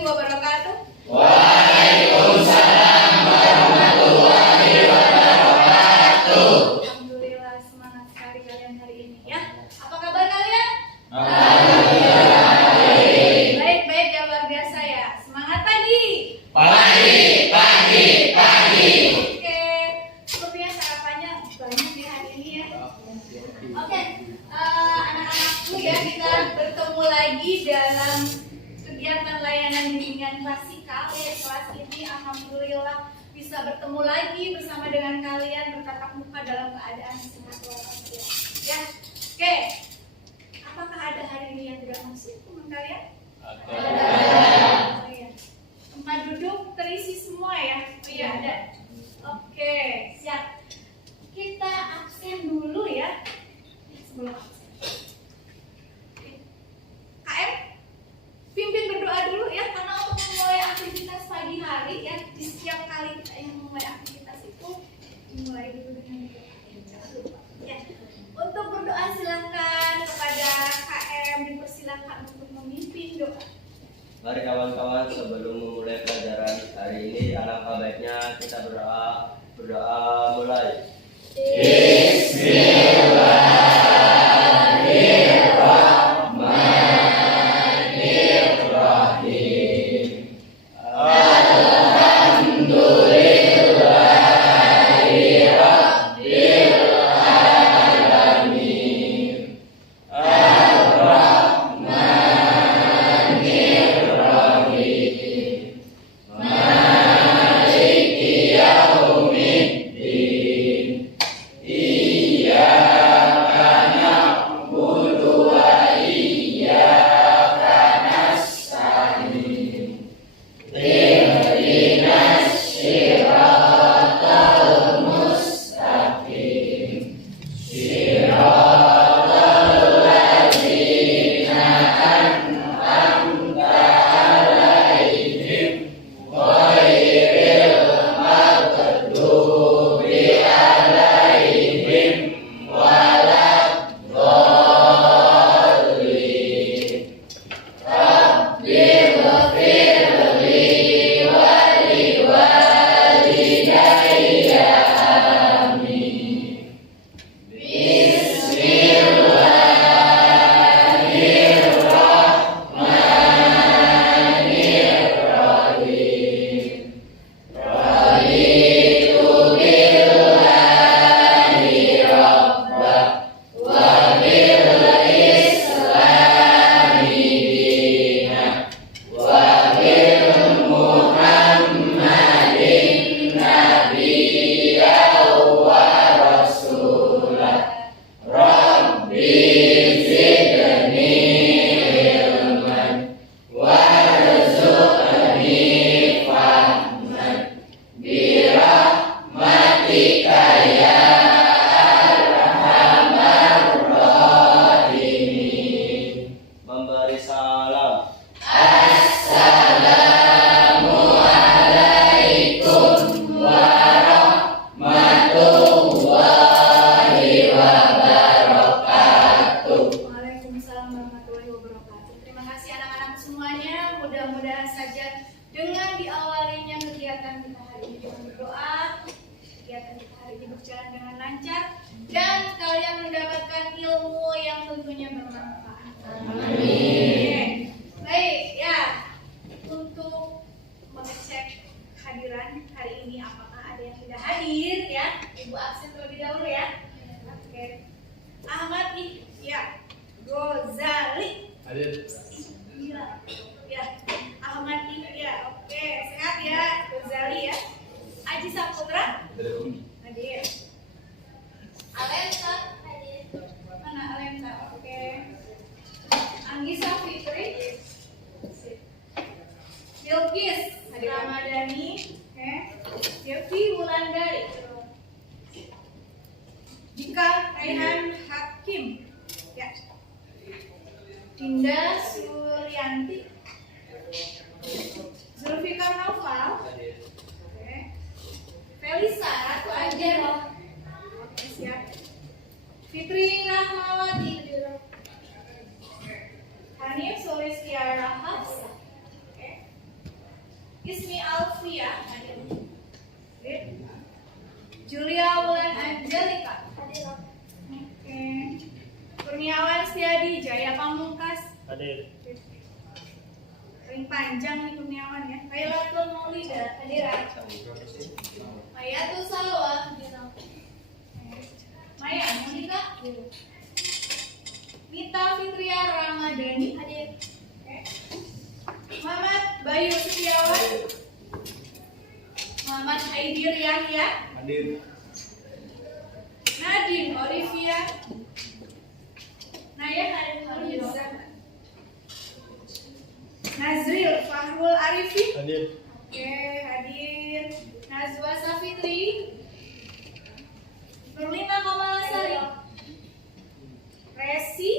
warahmatullahi wabarakatuh. Waalaikumsalam warahmatullahi wabarakatuh. Alhamdulillah, semangat sekali kalian hari ini ya. Apa kabar kalian? Alhamdulillah baik. Baik-baik ya, luar biasa ya. Semangat pagi. Pagi. Oke, sepertinya sarapannya banyak di hari ini ya. Oke, anak-anakku ya, kita bertemu lagi dalam kegiatan layanan bimbingan klasikal ya. Kelas ini alhamdulillah bisa bertemu lagi bersama dengan kalian bertatap muka dalam keadaan sehat walafiat. Ya, oke. Apakah ada hari ini yang tidak masuk teman kalian? Ada. Oh, iya. Tempat duduk terisi semua ya? Oh iya ada. Oke, siap. Kita absen dulu ya. Sebelum absen. KM, pimpin berdoa dulu ya, karena untuk memulai aktivitas pagi hari ya, di setiap kali kita yang memulai aktivitas itu dimulai dulu dengan berdoa. Jangan lupa. Ya. Untuk berdoa silakan kepada KM, dipersilakan untuk memimpin doa. Mari kawan-kawan, sebelum memulai pelajaran hari ini, alangkah baiknya kita berdoa mulai. Bismillahirrahmanirrahim. Alhamdulillahi rabbil alamin. Ar-Rahmanir-Rahim. Maliki yaumiddin. Iyyaka na'budu wa iyyaka nasta'in. Ihdinas siratal mustaqim. Siratal ladzina an'amta 'alaihim ghairil maghdubi 'alaihim waladdallin. Rabbil firli wa liwalidayya amin. Bismillahirrahmanirrahim. Raditu billahi rabba wa bil islami dina wa bil muhammadin nabiyya wa rasulah. Rabbi zidni ilman warzuqni fahman birahmatika ya arhamar rahimin. Memberi salam. Assalamualaikum warahmatullahi wabarakatuh. Waalaikumsalam warahmatullahi wabarakatuh. Terima kasih anak-anak semuanya. Mudah-mudahan saja dengan diawalinya kegiatan kita hari ini dengan berdoa, kegiatan kita hari ini berjalan dengan lancar dan kalian mendapatkan ilmu yang tentunya bermanfaat. Amin. Baik ya, untuk mengecek kehadiran hari ini apakah ada yang tidak hadir ya, Ibu absen terlebih dahulu ya. Oke. Ahmad ya, Gozali. Hadir. Iya. Ya, Ahmad ya. Oke, sehat ya, Gozali ya. Aji Saputra hadir. Alenta hadir. Mana Alenta? Oke. Anggisa Fitri. Bilkis Ramadhani. Oke. Devi Wulandari. Dika Raihan Hakim. Ya. Dinda Suryanti. Zulfikar Naufal. Oke. Felisa Ratu Angelo. Oke, siap. Fitri Rahmawati. Hanif Solistiara Hafsa. Oke. Ismi Alfia. Hadir. Julia Wulan Angelika. Hadir. Oke. Kurniawan Setiadi Jaya Pamungkas. Hadir. Paling panjang nih Kurniawan ya. Kailatul Maulida. Hadir. Mayatul Salwa. Maya Monika. Nita Fitria Ramadhani. Hadir. Oke. Muhammad Bayu Setiawan. Muhammad Aidir Yahya. Hadir. Nadine Olivia. Naya Haliza. Nazril Fahrul Arifin. Hadir. Oke, hadir. Nazwa Safitri. Nurlina Kamalasari. Resi.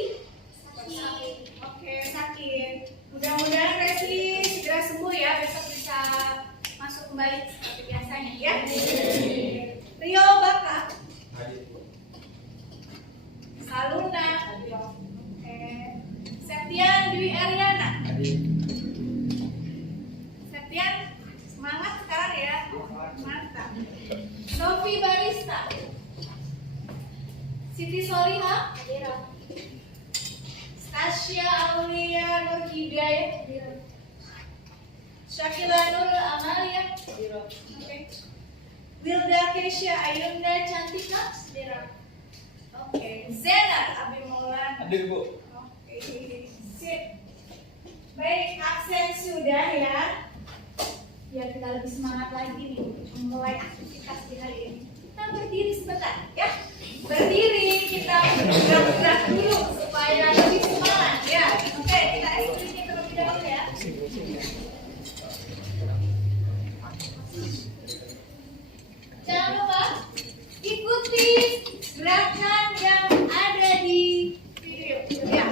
Oke, sakit. Mudah-mudahan Resi segera sembuh ya. Besok bisa masuk kembali seperti biasanya ya. Rio Baka. Hadir. Saluna. Oke. Septian Dwi Ariana. Hadir. Septian semangat sekarang ya. Mantap. Sofi Barista. Siti Soliha. Stasia Aulia Nur Hidayat. Syakila Nur Amalia. Oke. Wilda Keisha Ayunda Cantika. Oke. Zenar Abi Maulan. Hadir, Bu. Oke. Sip. Baik, absen sudah ya. Biar kita lebih semangat lagi nih memulai aktivitas di hari ini. Kita berdiri sebentar ya. Berdiri, kita bergerak dulu supaya lebih semangat ya. Oke, kita ekspresinya terlebih dahulu ya. Jangan lupa ikuti gerakan yang ada di video ya.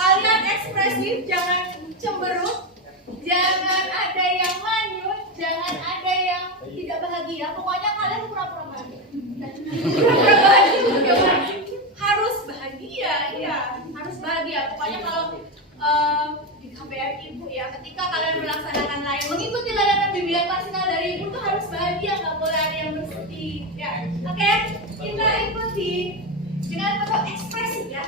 Kalian ekspresif, jangan cemberut, jangan ada yang manyun, jangan ada yang tidak bahagia. Pokoknya kalian pura-pura bahagia. Pura-pura bahagia bagaimana? Harus bahagia ya, harus bahagia. Pokoknya kalau di KBR Ibu ya, ketika kalian melaksanakan lain, mengikuti layanan bimbingan pastoral dari Ibu tuh harus bahagia, nggak boleh ada yang bersedih ya. Oke, kita ikuti dengan penuh ekspresif ya.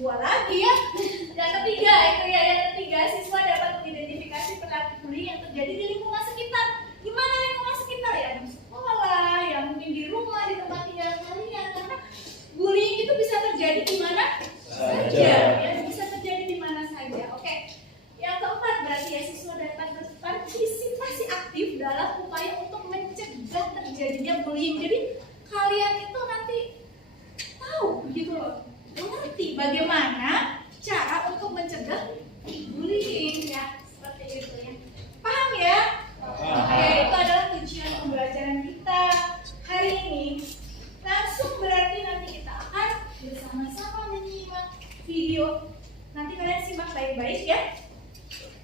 dua lagi ya. Yang ketiga itu ya, yang ketiga siswa dapat mengidentifikasi perilaku bullying yang terjadi di lingkungan sekitar. Gimana lingkungan sekitar ya? Di sekolah, ya mungkin di rumah, di tempat tinggal kalian. Karena bullying itu bisa terjadi di mana saja, ya bisa terjadi di mana saja. Oke. Yang keempat berarti ya siswa dapat berpartisipasi aktif dalam upaya untuk mencegah terjadinya bullying. Jadi kalian itu nanti tahu gitu loh, mengerti bagaimana cara untuk mencegah bullying ya, seperti itu ya. Paham ya? Oke, itu adalah tujuan pembelajaran kita hari ini. Langsung berarti nanti kita akan bersama-sama menyimak video. Nanti kalian simak baik-baik ya.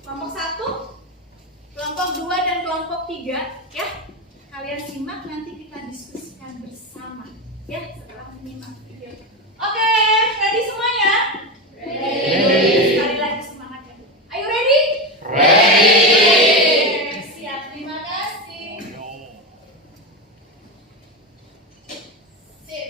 Kelompok 1, kelompok 2 dan kelompok 3 ya. Kalian simak, nanti kita diskusikan bersama ya setelah menyimak video. Oke, ready semuanya? Ready. Sekali lagi semangat ya. Are you ready? Ready. Siap, terima kasih. Sip.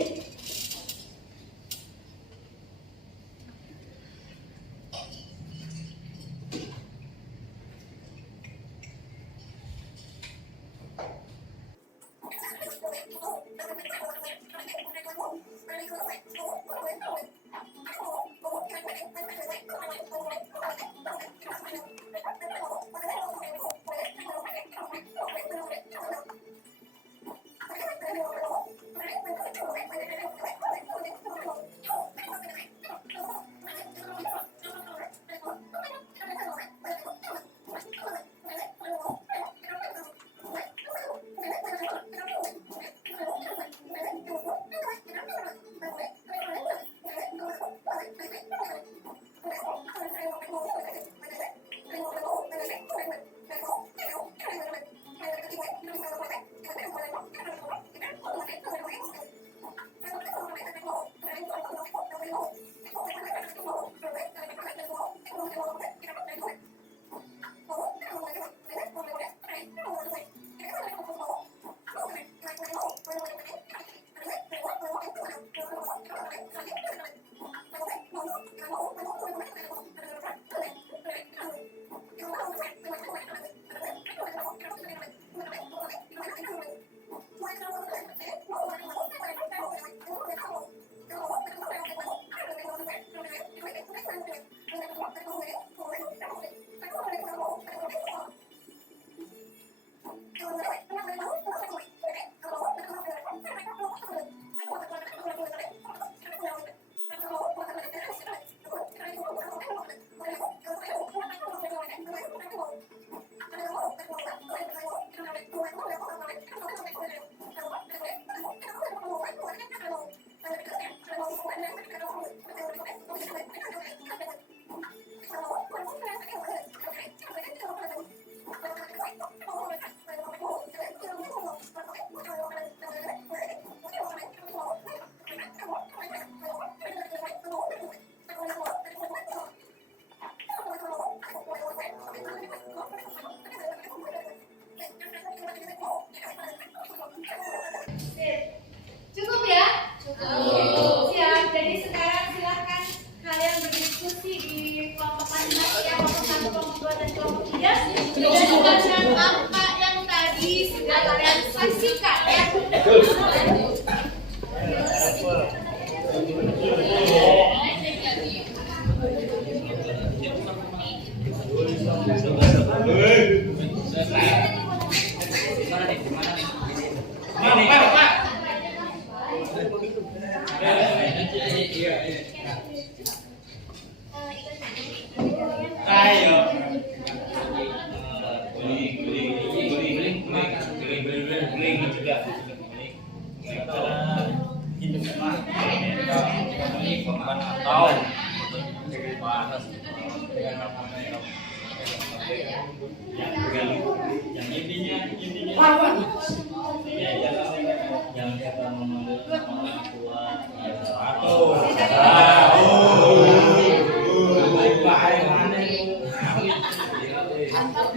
Cukup ya? Cukup. Siap. Jadi sekarang silakan kalian berdiskusi di kelompok masing-masing ya, kelompok 1, kelompok 2 dan kelompok 3 dengan apa yang tadi sudah kalian saksikan ya.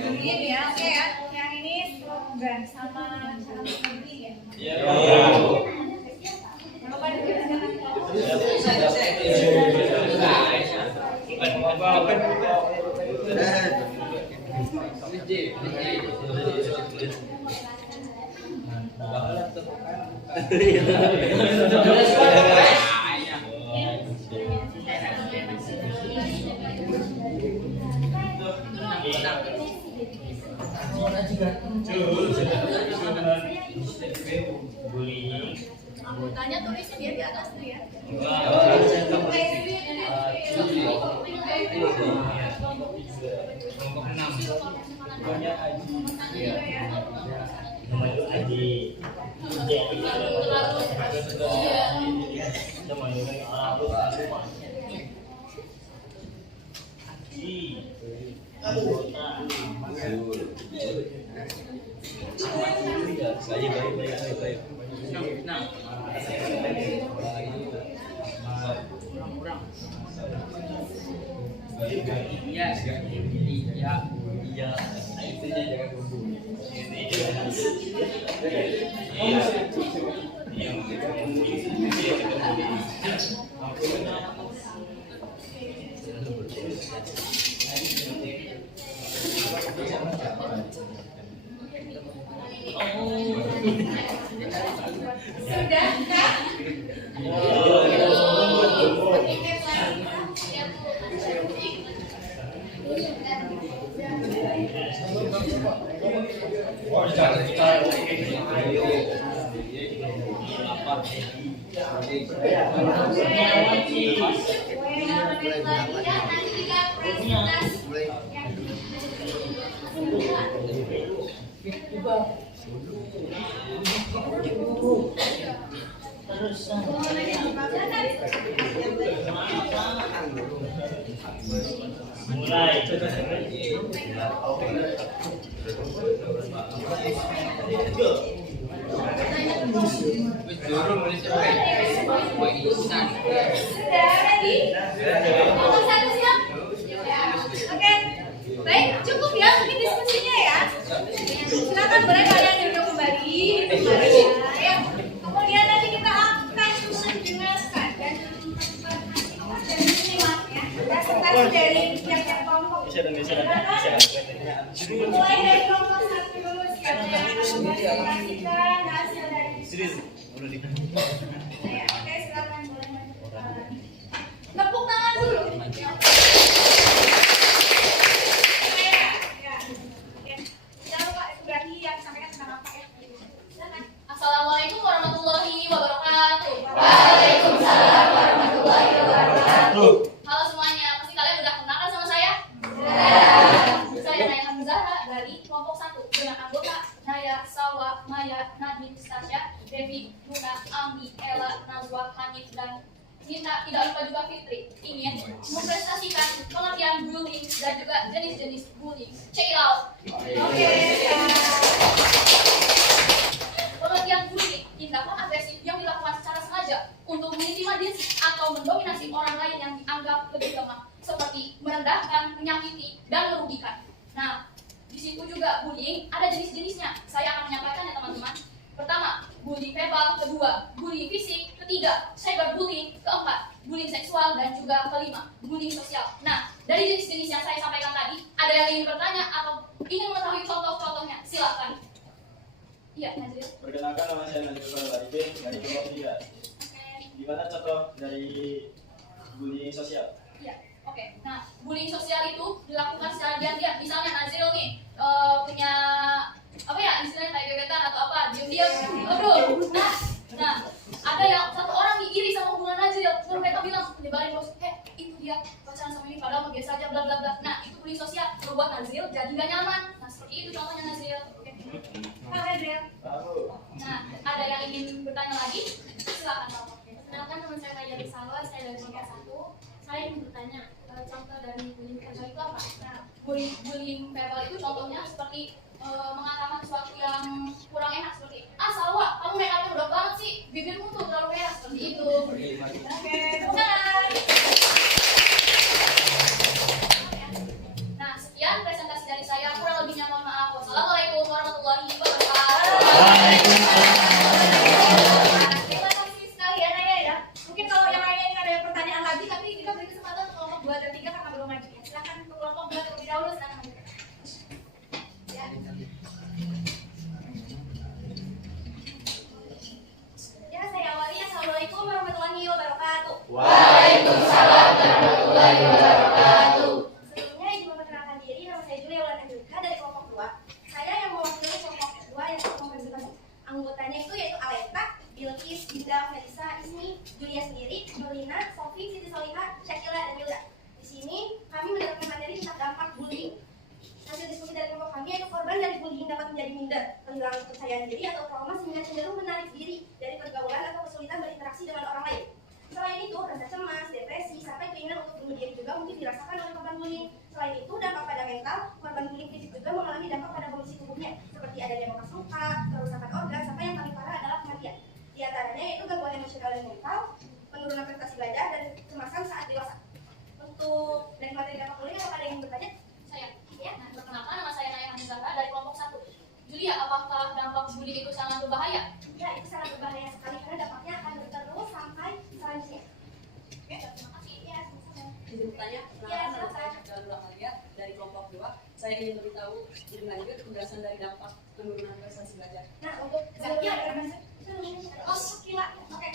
Ini ya, oke ya. Yang ini slogan sama cara mengerti ya. Jangan lupa dijelaskan. Anggotanya tulisnya dia di atas tuh ya. Kelompok 6. Sudah kah? Sudah ready? Nomor satu siap? Oke. Baik, cukup ya mungkin diskusinya ya. Silakan boleh kalian duduk kembali. Ya. Kemudian nanti kita akan mendengarkan dan menyimak ya presentasi dari tiap-tiap kelompok. Mulai dari kelompok satu dulu siapa yang akan mempresentasikan hasil dari diskusi. Ya, oke, silakan boleh tepuk tangan dulu. Ya. Jangan lupa berarti yang disampaikan tentang apa ya. Silakan. Assalamualaikum warahmatullahi wabarakatuh. Waalaikumsalam warahmatullahi wabarakatuh. Halo semuanya, pasti kalian udah kenal kan sama saya? Saya Naya Hamzah dari kelompok 1 dengan anggota Naya, Salwa, Maya, Nadine, Stasya, Devi, Luna, Ami, Ella, Nazwa, Hanif, dan Nita, tidak lupa juga Fitri, ingin mempresentasikan pengertian bullying dan juga jenis-jenis bullying. Check it out. Oke. Pengertian bullying, tindakan agresif yang dilakukan secara sengaja untuk mengintimidasi atau mendominasi orang lain yang dianggap lebih lemah, seperti merendahkan, menyakiti, dan merugikan. Nah, di situ juga bullying ada jenis-jenisnya. Saya akan menyampaikan ya teman-teman. Pertama, bullying verbal. Kedua, bullying fisik. Ketiga, cyberbullying. Keempat, bullying seksual. Dan juga kelima, bullying sosial. Nah, dari jenis-jenis yang saya sampaikan tadi, ada yang ingin bertanya atau ingin mengetahui contoh-contohnya? Silakan. Iya, Nazril. Perkenalkan, nama saya Nazril Arifin dari kelompok 3. Gimana contoh dari bullying sosial? Iya, oke. Nah, bullying sosial itu dilakukan secara diam-diam. Misalnya Nazril nih punya apa ya istilahnya kayak gebetan atau apa, diam-diam. Aduh. Nah, ada yang satu orang nih iri sama hubungan Nazril. Terus mereka bilang nyebarin bos, itu dia pacaran sama ini padahal mau biasa aja bla bla bla. Nah, itu bullying sosial membuat Nazril jadi nggak nyaman. Nah, seperti itu contohnya Nazril. Oke. Pak Adriel. Nah, ada yang ingin bertanya lagi? Silakan Pak. Kenalkan, nama saya Kayari Salwa, saya dari kelompok 1. Saya ingin bertanya, contoh dari bullying verbal itu apa? Nah, bullying verbal itu contohnya seperti mengatakan sesuatu yang kurang enak seperti Salwa, kamu make upnya udah banget sih, bibirmu tuh terlalu merah, seperti itu. Oke, benar. Nah, sekian presentasi dari saya, kurang lebihnya mohon maaf. Wassalamualaikum warahmatullahi wabarakatuh. Terima kasih sekali ya Naya ya. Mungkin kalau yang lainnya ini ada pertanyaan lagi, tapi kita beri kesempatan ke kelompok 2 dan 3 karena belum maju ya. Silakan ke kelompok 2 terlebih dahulu, silakan. Waalaikumsalam warahmatullahi wabarakatuh. Sebelumnya izin memperkenalkan diri, nama saya Julia Wulan Angelika dari kelompok 2. Saya yang mewakili kelompok 2 yang memperkenalkan anggotanya itu yaitu Aleta, Bilkis, Dinda, Melisa, Ismi, Julia sendiri, Nurlina, Sofi, Siti Soliha, Syakila, dan Yuda. Di sini kami menerapkan materi tentang dampak bullying. Hasil diskusi dari kelompok kami yaitu korban dari bullying dapat menjadi minder, kehilangan kepercayaan diri atau trauma sehingga cenderung menarik diri dari pergaulan atau kesulitan berinteraksi dengan orang lain. Selain itu, rasa cemas, depresi, sampai keinginan untuk bunuh diri juga mungkin dirasakan oleh korban bullying. Selain itu, dampak pada mental, korban bullying fisik juga mengalami dampak pada kondisi tubuhnya, seperti adanya bekas luka, kerusakan organ, sampai yang paling parah adalah kematian. Di antaranya yaitu gangguan emosional dan mental, penurunan prestasi belajar, dan kecemasan saat dewasa. Untuk dari materi dampak bullying, apakah ada yang bertanya? Saya. Ya, nah, perkenalkan nama saya Naya Hanizara dari kelompok 1. Julia, apakah dampak bullying itu sangat berbahaya? Ya, itu sangat berbahaya sekali karena dampaknya akan terus sampai selanjutnya. Oke, terima kasih. Ya, sama-sama. Izin bertanya, perkenalkan nama saya Cakra Nurhalia dari kelompok 2. Saya ingin memberitahu lebih lanjut penjelasan dari dampak penurunan prestasi belajar. Nah, untuk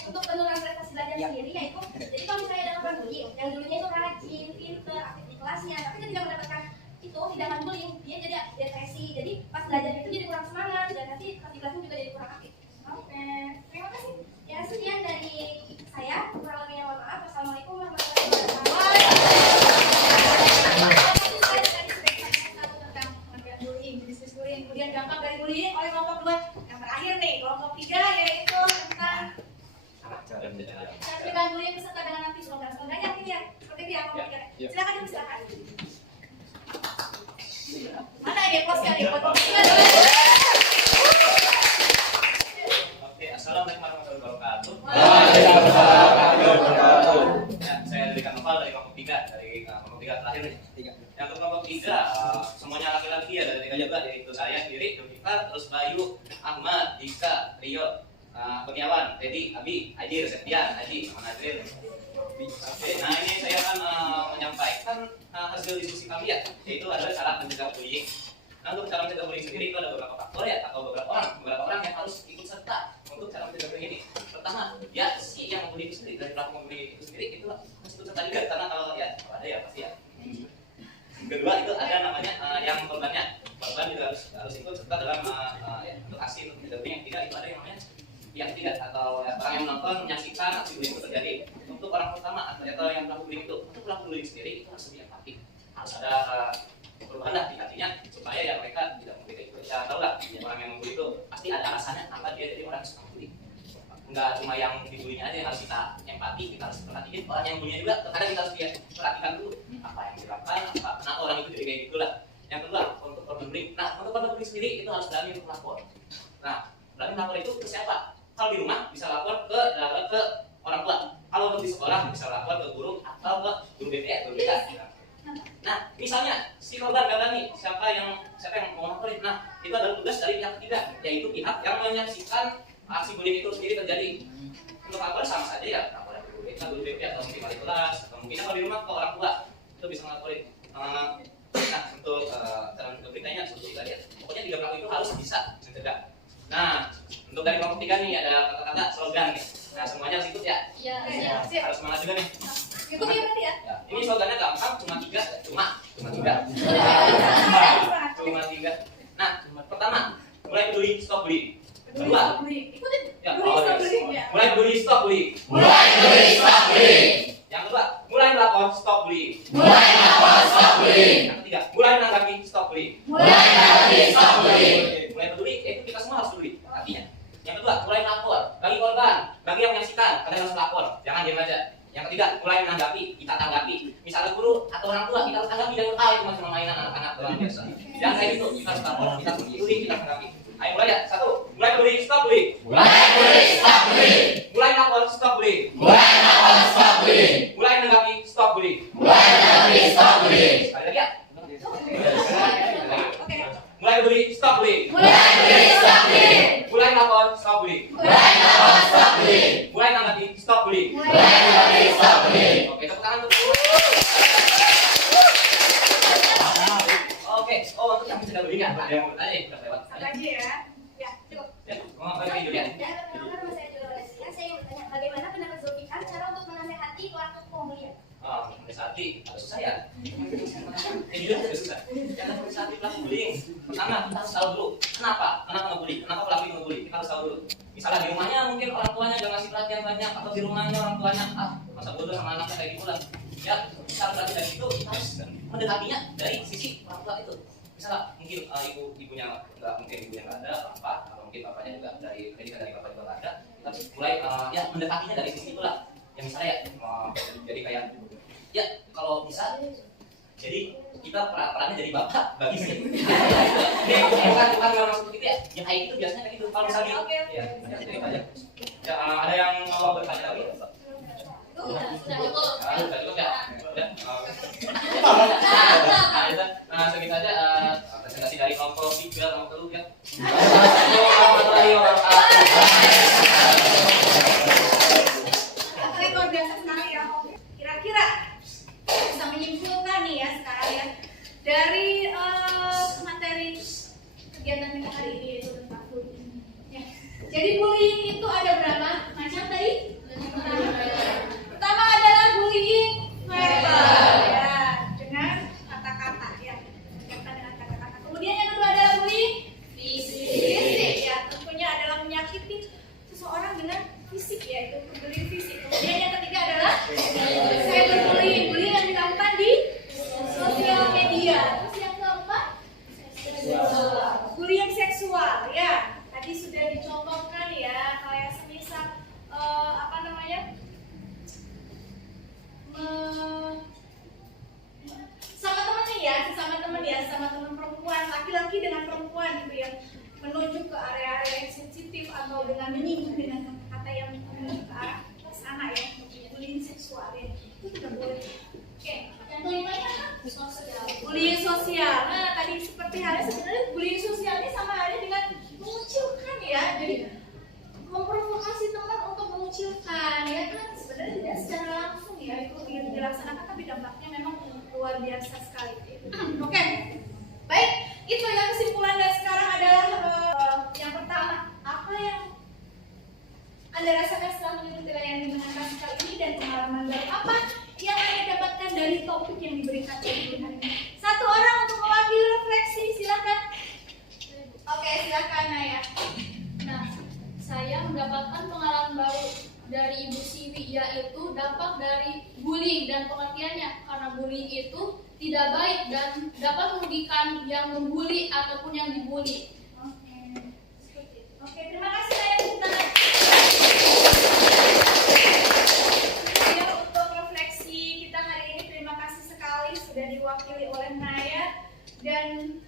untuk penurunan prestasi belajar sendiri yaitu, jadi kalau misalnya ada korban bullying yang dulunya itu rajin, pinter, aktif di kelasnya, tapi ketika mendapatkan itu tindakan bullying, dia jadi depresi, jadi pas belajar itu jadi kurang semangat dan nanti pas di kelasnya juga jadi kurang aktif. Oke, terima kasih. Ya, sekian dari saya. Kurang lebihnya mohon maaf. Wassalamualaikum warahmatullahi wabarakatuh. Kemudian dampak dari bullying oleh kelompok 2. Yang terakhir nih, kelompok 3 yaitu tentang sertifikat bullying beserta dengan nanti slogan-slogannya mungkin ya. Seperti itu ya kelompok 3. Silakan Ibu, silakan. Mana ya posnya nih? Oke, assalamualaikum warahmatullahi wabarakatuh. Waalaikumsalam warahmatullahi wabarakatuh. Ya, saya dari Karnaval dari kelompok 3, dari kelompok 3 terakhir nih. Yang ke kelompok 3, semuanya laki-laki ya, dari 3 juga, yaitu saya sendiri, Dovika, terus Bayu, Ahmad, Dika, Rio, Kurniawan, Teddy, Abi, Ajir, Septian, Haji, sama Nazrin. Oke, nah ini saya akan menyampaikan hasil diskusi kami ya, yaitu adalah cara mencegah bullying. Nah, untuk cara mencegah bullying sendiri itu ada beberapa faktor ya, atau beberapa orang yang harus ikut serta untuk cara mencegah bullying ini. Pertama, ya si yang membuli itu sendiri, dari pelaku membuli itu sendiri itu harus ikut serta juga, karena kalau ya ada ya pasti ya. Kedua itu ada namanya yang korban juga harus ikut serta dalam ya, untuk aksi untuk mencegah bullying. Yang ketiga itu ada yang namanya yang ketiga atau ya, orang yang menonton menyaksikan aksi bullying itu terjadi. Untuk orang pertama atau yang pelaku bullying itu, untuk pelaku bullying sendiri itu harus lebih empatik, harus ada perubahan lah di hatinya supaya ya mereka tidak membuli itu. Ya tahu lah, ya, orang yang membuli itu pasti ada alasannya kenapa dia jadi orang yang suka membuli. Enggak cuma yang dibulinya aja yang harus kita empati, kita harus perhatiin orang yang bulinya juga. Terkadang kita harus perhatikan dulu apa yang dilakukan, kenapa orang itu jadi kayak gitulah. Yang kedua untuk korban bullying. Nah, untuk korban bullying sendiri itu harus berani untuk lapor. Nah, berani lapor itu ke siapa? Kalau di rumah bisa lapor ke orang tua. Kalau untuk di sekolah bisa lapor ke guru atau ke guru BK, guru BK. Nah, misalnya si korban gak berani, siapa yang mau laporin? Nah, itu adalah tugas dari pihak ketiga, yaitu pihak yang menyaksikan aksi bullying itu sendiri terjadi. Untuk lapor sama saja ya, lapor ke guru BK, guru BK atau mungkin wali kelas, atau mungkin kalau di rumah ke orang tua itu bisa ngelaporin. Nah, untuk cara beritanya seperti tadi ya. Pokoknya 3 pelaku itu harus bisa mencegah. Nah, untuk dari kelompok 3 nih ada kata-kata slogan nih. Nah, semuanya harus ikut ya. Iya, Harus semangat juga nih. Ikut ya berarti ya? Ya, ini slogannya gampang, cuma 3. Cuma 3. Nah, pertama, mulai peduli stop bullying. Kedua, ikutin. ya, Mulai mulai peduli stop bullying. Mulai peduli stop bullying. Yang kedua, mulai melapor stop bullying. Mulai melapor stop bullying. Yang ketiga, mulai menanggapi stop bullying. Mulai menanggapi stop bullying. Mulai peduli, itu kita semua harus peduli artinya. Yang kedua, mulai melapor bagi korban, bagi yang menyaksikan, kalian harus melapor, jangan diam aja. Yang ketiga, mulai menanggapi, kita tanggapi. Misalnya guru atau orang tua, kita harus tanggapi dari itu cuma mainan anak-anak doang biasa. Jangan kayak gitu, kita harus lapor, kita harus peduli, kita tanggapi. Ayo mulai ya, 1, mulai peduli stop bullying. Mulai peduli stop bullying. Mulai melapor stop bullying. Mulai melapor stop bullying. Mulai menanggapi stop bullying. Mulai menanggapi stop bullying. Sekali lagi ya. Mulai peduli stop bullying. Mulai peduli stop bullying. Mulai melapor stop bullying. Mulai melapor stop bullying. Mulai menanggapi stop bullying. Mulai menanggapi stop bullying. Oke, tepuk tangan untuk Oke, untuk yang mencegah bullying ada yang mau bertanya nih, udah lewat. Satu aja ya. Ya, cukup. Ya, mau bagi Julian. Ya, perkenalkan nama saya Julia Walesia. Saya ingin bertanya, bagaimana pendapat Zulfikar cara untuk menasehati keluarga berarti harus susah ya. Jujur aja susah. Jangan menyiasati pelaku bullying. Pertama kita harus tahu dulu kenapa ngebully, kenapa pelaku itu ngebully. Kita harus tahu dulu. Misalnya di rumahnya mungkin orang tuanya gak ngasih perhatian banyak, atau di rumahnya orang tuanya masa bodoh sama anaknya kayak gitu lah. Ya kita harus berarti dari situ kita harus mendekatinya dari sisi orang tua itu. Misalnya mungkin ibunya nggak ada, bapak atau mungkin bapaknya juga dari pendidikan dari bapak juga nggak ada. Kita harus mulai ya mendekatinya dari sisi itulah. Yang misalnya ya jadi kayak ya kalau bisa jadi kita perannya jadi bapak bagi sih. bukan maksud gitu ya. Yang kayak gitu biasanya kayak gitu. Kalau misalnya ya jadi aja. Ya ada yang mau bertanya lagi? Sudah cukup. Sudah cukup ya. Nah, segitu aja presentasi dari kelompok 3 sama kelompok 3 ya. Oke, luar biasa sekali ya. Kira-kira bisa menyimpulkan nih ya sekarang ya dari materi kegiatan kita hari ini yaitu tentang bullying. Ya. Jadi bullying itu ada berapa macam tadi? Pertama adalah bullying verbal ya, dengan kata-kata ya. Berkaitan dengan kata-kata. Kemudian yang kedua adalah bullying fisik ya, tentunya adalah menyakiti seseorang dengan fisik ya, itu bullying fisik. Kemudian yang ketiga adalah cyberbullying, bullying yang dilakukan di sosial media. Terus yang keempat bullying seksual ya. Tadi sudah dicontohkan ya, kayak semisal apa namanya? Sama teman perempuan, laki-laki dengan perempuan gitu ya, menunjuk ke area-area yang sensitif atau dengan menyinggung dengan kata-kata yang menunjuk ke arah sana ya, bullying seksual ya, itu tidak boleh. Oke, yang kelimanya apa? Bullying sosial. Nah, tadi seperti halnya sebenarnya bullying sosial ini sama halnya dengan mengucilkan ya, jadi memprovokasi teman untuk mengucilkan ya kan, sebenarnya tidak secara langsung ya itu dilaksanakan, tapi dampaknya memang luar biasa sekali. Oke, baik, itu ya kesimpulan dan sekarang adalah yang pertama, apa yang Anda rasakan setelah mengikuti layanan mengenai kali ini dan pengalaman baru apa yang Anda dapatkan dari topik yang diberikan hari ini? Satu orang untuk mewakili refleksi, silakan. Oke, silakan Naya. Nah, saya mendapatkan pengalaman baru dari Ibu Siwi, yaitu dampak dari bullying dan pengertiannya, karena bullying itu tidak baik dan dapat merugikan yang membuli ataupun yang dibully. Oke, terima kasih Naya. Ya, untuk refleksi kita hari ini terima kasih sekali sudah diwakili oleh Naya, dan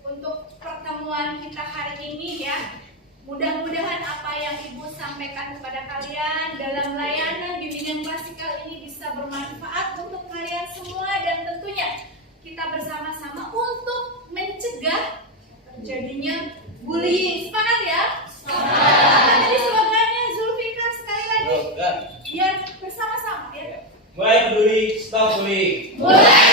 untuk pertemuan kita hari ini ya, mudah-mudahan apa yang Ibu sampaikan kepada kalian dalam layanan bimbingan klasikal ini bisa bermanfaat untuk kalian semua, dan tentunya kita bersama-sama untuk mencegah terjadinya bullying. Sepakat ya? Sepakat. Jadi slogannya Zulfikar sekali lagi. Biar bersama-sama ya. Mulai peduli, stop bullying. Mulai